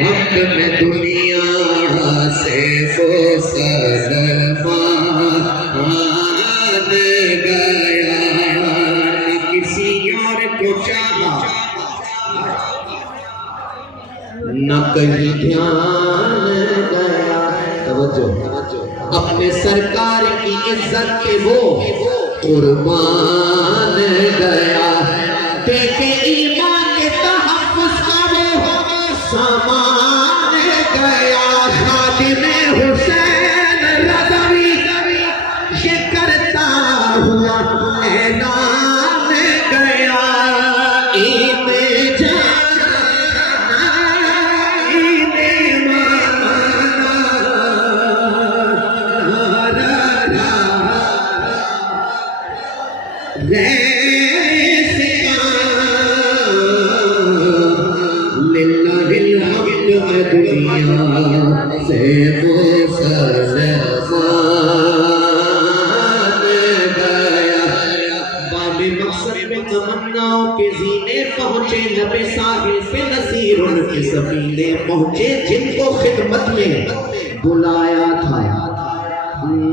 حق میں دنیا سے وہ سلمان گیا، کسی اور کو چاہا نہ کہیں دھیان گیا۔ توجہ، اپنے سرکار کی عزت پہ وہ قربان گیا، دیکھے ایمان کے تحفظ کا وہ سامان گیا۔ خادم حسین رضوی یہ کرتا ہوا اعلان گیا، عید جانا عید مانا دنیا سے وہ سلمان گیا۔ باب مقصد میں تمناؤں کے زینے پہنچے، لب ساحل پہ نصیر ان کے سفینے پہنچے، جن کو خدمت میں بلایا تھا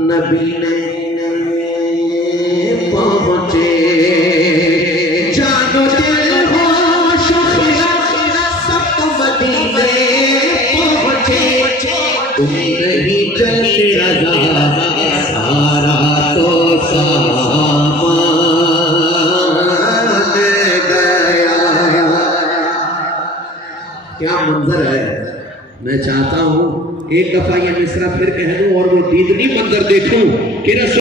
نبی نے پہنچے۔ جانو دل ہو شخص سب مدینے تم نہیں چلتے رضا سارا تو سامان گیا۔ کیا منظر ہے! میں چاہتا ہوں ایک دفعہ یہ مصرع پھر کہہ دوں اور وہ دیدنی منظر دیکھوں کہ رسول